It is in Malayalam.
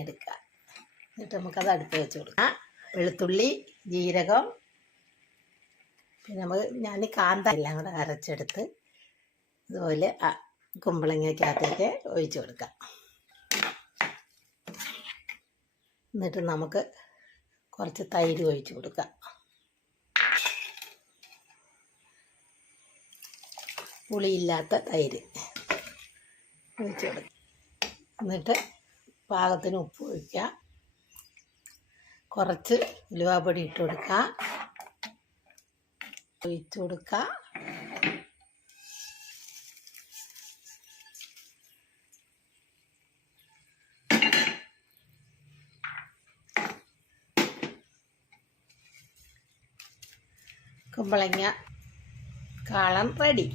എടുക്കുക. എന്നിട്ട് നമുക്കത് അടുപ്പ് വെച്ച് കൊടുക്കാം. വെളുത്തുള്ളി, ജീരകം, പിന്നെ ഞാൻ കാന്ത എല്ലാം കൂടെ അരച്ചെടുത്ത് ഇതുപോലെ കുമ്പളങ്ങയ്ക്കകത്തേക്ക് ഒഴിച്ചു കൊടുക്കാം. എന്നിട്ട് നമുക്ക് കുറച്ച് തൈര് ഒഴിച്ച് കൊടുക്കാം. പുളിയില്ലാത്ത തൈര് ഒഴിച്ച് കൊടുക്കാം. എന്നിട്ട് പാകത്തിന് ഉപ്പ് ഒഴിക്കുക. കുറച്ച് ഉലുവാപ്പൊടി ഇട്ട് കൊടുക്കുക. ഒഴിച്ച് കൊടുക്കുക. കുമ്പളങ്ങ കാളൻ റെഡി.